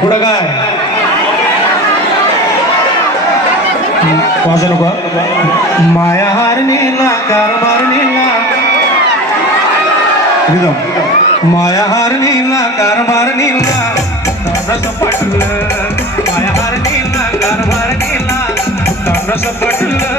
पुढं काय वाजू नको माया हारणीला कारभारणीला माया हारणीला कारभारणीला तानस पटलं माया हारणीला कारभारणीला तानस पटलं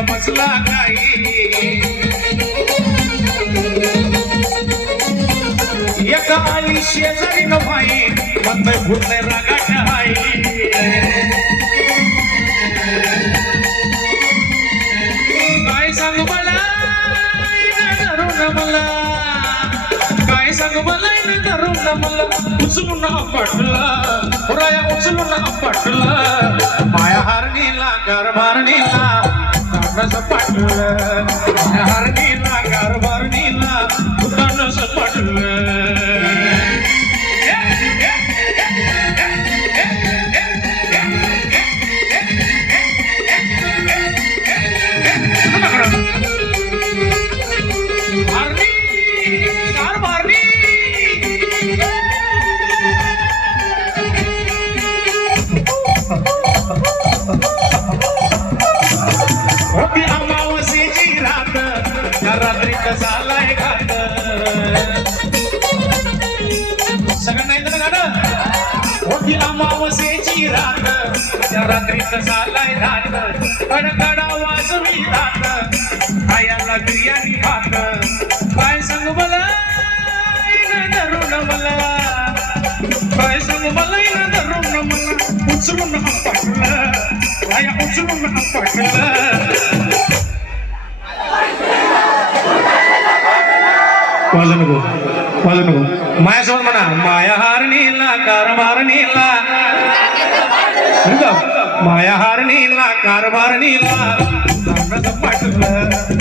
मसला काही एका आली शेजारी न भाई मग भूतले रागाट हाई काय सांगू मला धरून मला काय सांगू मला धरून मला उचलून आपटलं राया उचलून आपटलं माया हारणीला कारभारणीला तानस पटलं हारणीला कारभारणीला तानस पटलं रात्री कसालाय घात सगळं नाही तर गाणं होती अमावस्येची रात त्या रात्री कसालाय घात कडकडा वाजवी दात खायला बिर्याणी भात काय सांगू मला धरून मला काय सांगू मला धरून मला उचलून आपटलं खाया उचलून आपटलं वाजू नको मायासोबत म्हणा माया हारणीला कारभारणीला माया हारणीला कारभारणीला तानस पटलं